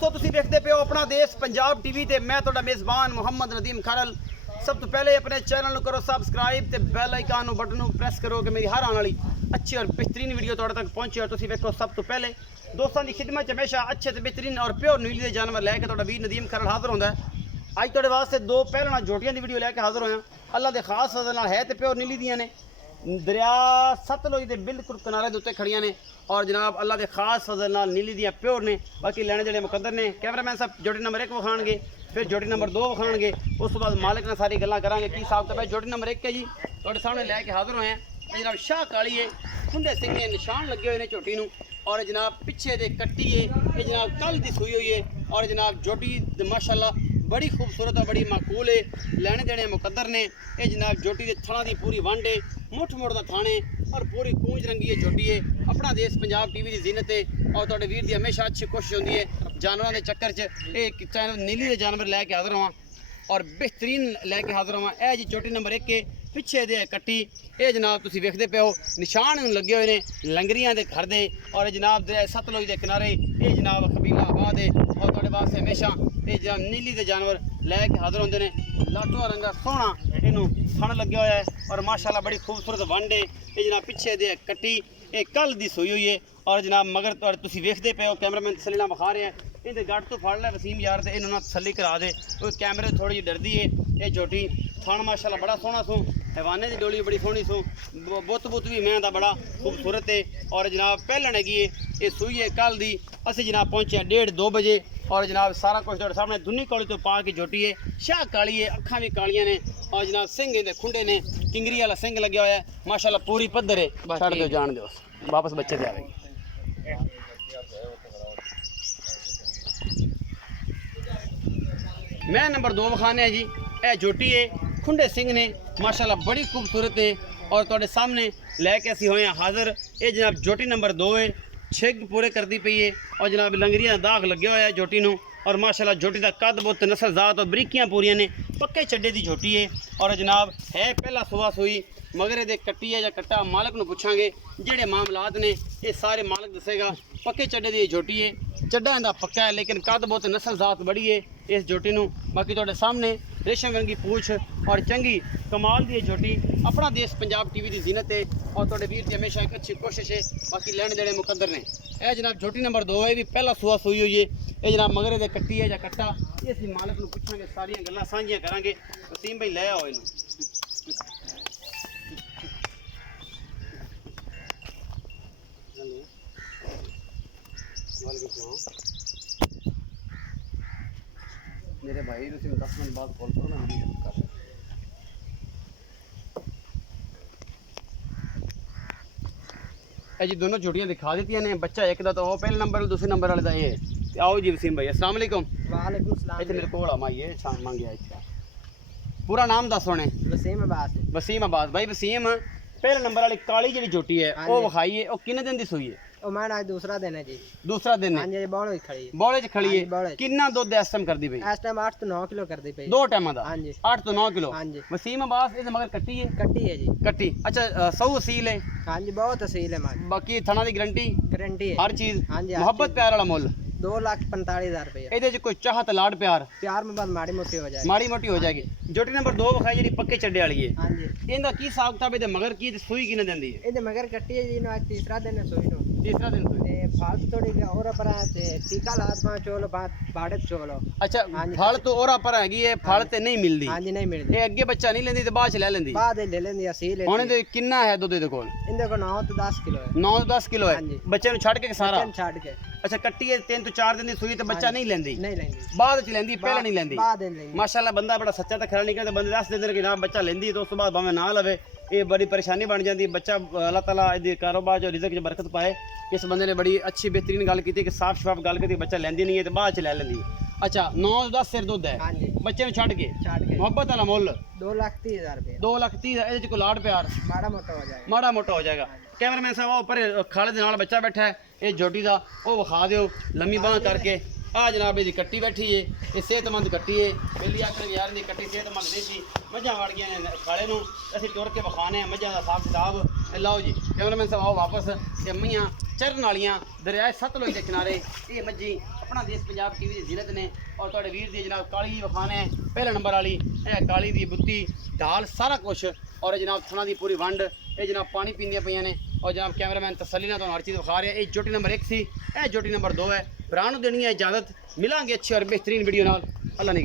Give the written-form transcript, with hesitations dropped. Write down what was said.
दोस्तों तुसीं देखते पे हो अपना देश पंजाब टीवी ते मैं तुहाडा मेज़बान मुहम्मद नदीम खरल। सब तो पहले अपने चैनल को करो सबसक्राइब ते बेल आइकन बटन प्रेस करो कि मेरी हर आने वाली अच्छी और बेहतरीन वीडियो तुहाडे तक पहुंचे और तुसीं देखो सब तो पहले। दोस्तों की खिदमत हमेशा अच्छे ते बेहतरीन और प्योर नीली दे जानवर लैके तुहाडा वीर नदीम खरल हाजिर होंदा है। अज तुहाडे वास्ते दो पहलवान जोटियां दी वीडियो लैके हाजिर होया। अल्लाह दे खास फजल नाल है ते प्योर नीली दियां ने, दरिया सतलुज के बिल्कुल किनारे के उत्ते खड़ियां ने और जनाब अल्लाह के खास फजल नाल नीली दियां प्योर ने। बाकी लैने जेडे मुकद्दर ने कैमरामैन साहब जोटी नंबर 1 विखाणगे, फिर जोटी नंबर 2 विखाणगे, उस बाद मालिक ने सारी गल्लां करांगे की हिसाब किताब है। जोटी नंबर 1 है जी तुहाडे सामने लैके हाजिर होए हैं। जनाब शाह काली है, खुंडे सिंह ने निशान लगे हुए ने झोटी नूं और जनाब पिछे दे कट्टी है, ये जनाब कल दी सूई हुई है और जनाब झोटी माशाअल्लाह बड़ी खूबसूरत है, बड़ी माकूल है। लैने देने मुकद्दर ने। ये जनाब झोटी के थणा की पूरी वंड है, मुठ मुठ का थाने और पूरी कूंज रंगी है झोटी है। अपना देश पंजाब टीवी की जीनत है और तुहाडे वीर की हमेशा अच्छी कोशिश होती है जानवरों के चक्कर च एक चैनल नीली के जानवर लैके हाजिर होवां और बेहतरीन लैके हाजिर होवां। यह जी झोटी नंबर 1 है, पिछे दे कट्टी ये जनाब तुसीं वेखदे पे हो निशान लगे हुए हैं लंगरियां दे घर दे और जनाब दरिया सतलुज के किनारे ये जनाब कबीला आबाद है और तुहाडे वास्ते हमेशा ये जनाब नीली के जानवर लैके हाजिर होंदे ने। लाटो रंगा सोहना इनू थण लगे हुआ है और माशाअल्लाह बड़ी खूबसूरत वंड है। ये जनाब पिछे दे कट्टी ये कल दी सूई हुई है और जनाब मगर तुसीं वेखदे पे हो कैमरामैन तसल्ली नाल विखा रहे हैं। इनके गट तो फड़ लै वसीम यार ते इन्होंने तसल्ली करा दे, कोई कैमरे थोड़ी जी डरदी है। ये झोटी थण माशाअल्लाह बड़ा सोहना सू, हैवाने की डोली बड़ी सोहनी सू, बुत बुत भी मैं दा बड़ा खूबसूरत है और जनाब पहलन हैगी है ये सूई है कल दी। असीं जनाब पहुँचे 1:30-2 बजे और जनाब सारा कुछ तुहाडे सामने दुनी कौली तो पा के झोटी है। शाह काली है, अखां भी कालियां ने और जनाब सिंह इहदे खुंडे ने, किंगरी वाला सिंह लग्या होया है माशाअल्लाह पूरी पद्धर है। छड़ दो जान दो वापस बच्चे ते आवेगी। मैं नंबर 2 विखाने है जी। यह झोटी है, खुंडे सिंह ने माशाअल्लाह बड़ी खूबसूरत है और तुहाडे सामने लैके असीं होए हाजिर। ये जनाब झोटी नंबर 2 है, छिग पूरे करती पई है और जनाब लंगरियां दाग लगे हुआ है झोटी नूं और माशाअल्लाह झोटी का कद बुत नस्ल जात और बरीकियां पूरियां ने, पक्के चड्डे की झोटी है और जनाब है पहला सुबह सूई मगरे दे कट्टी है या कट्टा मालक नूं पुछांगे जेडे मामलात ने ये सारे मालक दसेगा। पक्के चड्डे की झोटी है, चड्डा इहदा पक्का है लेकिन कद बुत नस्ल जात बड़ी है इस झोटी नूं। बाकी तुहाडे सामने रेशम रंगी पूछ और चंगी कमाल की झोटी अपना देश पंजाब टीवी की जीनत है और तुहाडे वीर की हमेशा एक अच्छी कोशिश है। बाकी लैने देने मुकद्दर ने। यह जनाब झोटी नंबर 2 है, भी पहला सुबह सूई हुई है। ये जनाब मगरे दे कट्टी है या कट्टा ये असीं मालक नूं पुछांगे, सारियां गल्लां सांझियां करांगे। वसीम भाई लै आओ इनूं। मेरे भाई 10 मिनट बाद कॉल करो, मैं वीडियो कर जी दोनों झोटियां दिखा दी ने। बच्चा एक दा तो वो पहले नंबर दूसरे नंबर वाले का ये। आओ जी वसीम भाई अस्सलाम वालेकुम। वालेकुम सलाम। इतने मेरे को माइए शाम मांगे पूरा नाम दस होने। वसीम अब्बास। वसीम अब्बास भाई। वसीम पहले नंबर वाली काली जी झोटी है वो विखाई है, वो किन्ने दिन की सूई है? ओ मैं आज दूसरा दिन है जी। दूसरा दिन है। हां जी बौले खड़ी है। बौले च खड़ी है। कितना दुध इस टाइम करदी पई? इस टाइम 8 तो 9 किलो करदी पई। दो टाइम दा? हां जी 8 तो 9 किलो। हां जी। वसीम अब्बास इस मगर कट्टी है? कट्टी है जी। कट्टी अच्छा सौ असील है? हां जी बहुत असील है मां। बाकी थना दी गारंटी है हर चीज। हां जी मोहब्बत प्यार वाला मुल 2,45,000 रुपए। ਇਹਦੇ ਚ ਕੋਈ ਚਾਹਤ ਲਾਡ ਪਿਆਰ में बाद माड़ी मोटी हो जाएगी। ਮਾੜੀ ਮੋਟੀ ਹੋ ਜਾਏਗੀ। ਜੋਟੀ ਨੰਬਰ 2 ਵਿਖਾਈ ਜਿਹੜੀ ਪੱਕੇ ਚੱਡੇ ਵਾਲੀ ਹੈ। हां जी ਇਹਦਾ ਕੀ ਹਿਸਾਬ ਕਿਤਾਬ ਇਹਦੇ ਮਗਰ ਕੀ ਤੇ ਸੂਈ ਕਿਨੇ ਦਿੰਦੀ ਹੈ? ਇਹਦੇ ਮਗਰ ਕੱਟੀ ਹੈ ਜੀ ਨੂੰ ਅੱਜ ਤੀਸਰਾ ਦਿਨ ਹੈ ਸੋਈ ਨੂੰ। ਤੀਸਰਾ ਦਿਨ ਸੂਈ ਤੇ ਫਾਲਤ ਥੋੜੀ ਹੋਰ ਪਰ ਤੇ ਟੀਕਾ ਲਾਤ ਪਾ ਚੋਲ ਬਾੜੇ ਚੋਲ। ਅੱਛਾ ਫਲ ਤੋਂ ਔਰਾ ਪਰ ਹੈਗੀ ਹੈ, ਫਲ ਤੇ ਨਹੀਂ ਮਿਲਦੀ। हां जी नहीं मिलदी। ਇਹ ਅੱਗੇ ਬੱਚਾ ਨਹੀਂ ਲੈਂਦੀ ਤੇ ਬਾਅਦ ਚ ਲੈ ਲੈਂਦੀ। ਬਾਅਦ ਇਹ ਲੈ ਲੈਂਦੀ ਅਸੀਲ ਹੈ। ਹੁਣ ਇਹਦੇ ਕਿੰਨਾ ਹੈ ਦੁੱਧ ਇਹਦੇ ਕੋਲ? ਇਹਦੇ ਕੋਲ 9 ਤੋਂ 10 ਕਿਲੋ ਹੈ। 9 ਤੋਂ 10 ਕਿਲੋ ਹੈ। ਹਾਂਜੀ। ਬੱਚੇ ਨੂੰ ਛੱਡ ਕੇ ਸਾਰਾ? ਛੱਡ ਕੇ। ਅੱਛਾ ਕੱਟੀ ਹੈ 3 ਤੋਂ 4 ਦਿਨ ਦੀ ਸੂਈ ਤੇ ਬੱਚਾ ਨਹੀਂ ਲੈਂਦੀ? नहीं लेंदी। ਬਾਅਦ ਚ ਲੈਂਦੀ, ਪਹਿਲਾਂ ਨਹੀਂ ਲੈਂਦੀ। बाद में लेंदी। ਮਾਸ਼ਾਅੱਲਾ ਬੰਦਾ ਬੜਾ ਸੱਚਾ ਤੇ ਖਰਾ ਨਿਕਲਦਾ। ਬੰਦੇ ਦੱਸ ਦਿੰਦੇ ਨੇ ਕਿ ਨਾ ਬੱਚਾ ਲੈਂਦੀ ਤੇ ਉਸ ਤੋਂ ਬਾਅਦ ਭਾਵੇਂ ਨਾ ਲਵੇ, ਇਹ ਬੜੀ ਪਰੇਸ਼ਾਨੀ ਬਣ ਜਾਂਦੀ। ਬੱਚਾ ਅੱਲਾਹ ਤਾਲਾ ਇਹਦੇ ਕਾਰੋਬਾਰ ਚ ਰਿਜ਼ਕ ਚ ਬਰਕਤ ਪਾਏ। ਇਸ ਬੰਦੇ ਨੇ ਬੜੀ ਅੱਛੀ बेहतरीन ਗੱਲ ਕੀਤੀ ਕਿ ਸਾਫ਼ ਸ਼ਫਾਫ ਗੱਲ ਕੀਤੀ, ਬੱਚਾ ਲੈਂਦੀ ਨਹੀਂ ਹੈ ਤੇ ਬਾਅਦ ਚ ਲੈ ਲੈਂਦੀ ਹੈ। अच्छा 9-10 सिर दुध है। हाँ जी बच्चे ਨੂੰ ਛੱਡ ਕੇ ਮੁਹੱਬਤ ਵਾਲਾ ਮੁੱਲ 2,30,000 रुपए। 2,30,000 ਇਹਦੇ ਚ ਕੋਈ ਲਾੜ ਪਿਆਰ माड़ा मोटा हो जाएगा। ਮਾੜਾ ਮੋਟਾ ਹੋ ਜਾਏਗਾ। ਕੈਮਰਾਮੈਨ ਸਾਹਿਬ ਉਹ ਪਰੇ ਖਾਲੇ ਦੇ ਨਾਲ ਬੱਚਾ ਬੈਠਾ ਹੈ ਇਹ ਝੋਟੀ ਦਾ, ਉਹ ਵਿਖਾ ਦਿਓ ਲੰਮੀ ਬਾਂਹ ਕਰਕੇ। ਆ ਜਨਾਬ ਇਹਦੀ ਕੱਟੀ ਬੈਠੀ ਏ, ਇਹ ਸਿਹਤਮੰਦ ਕੱਟੀ ਏ। ਪਹਿਲੀ ਆਖਰ ਯਾਰ ਦੀ ਕੱਟੀ ਸਿਹਤਮੰਦ ਨਹੀਂ ਸੀ, ਮੱਝਾਂ ਵੜ ਗਈਆਂ ਨੇ ਖਾਲੇ ਨੂੰ। ਅਸੀਂ ਤੁਰ ਕੇ ਵਿਖਾਣੇ ਮੱਝਾਂ ਦਾ ਹਿਸਾਬ ਕਿਤਾਬ। ਲਓ ਜੀ ਕੈਮਰਾਮੈਨ ਸਾਹਿਬ ਆਓ ਵਾਪਸ। ਇਹ ਮਈਆਂ ਚਰਨ ਵਾਲੀਆਂ ਦਰਿਆ ਸਤਲੁਜ ਦੇ ਕਿਨਾਰੇ ਇਹ ਮੱਝੀ अपना देश पंजाब टीवी की जिलत ने और तुहाडे वीर दी जनाब काली वखाने पहले नंबर वाली काली दी बुत्ती ढाल सारा कुछ और जनाब थना दी पूरी वंड ये जनाब पानी पींदियां पईयां ने और जनाब कैमरामैन तसल्ली नाल तुहानूं हर चीज़ विखा रहा है। ये जोटी नंबर 1 सी, जोटी नंबर 2 है। भरा नूं देनी है इजाज़त, मिलांगे अच्छी और बेहतरीन वीडियो नाल। अल्लाह ने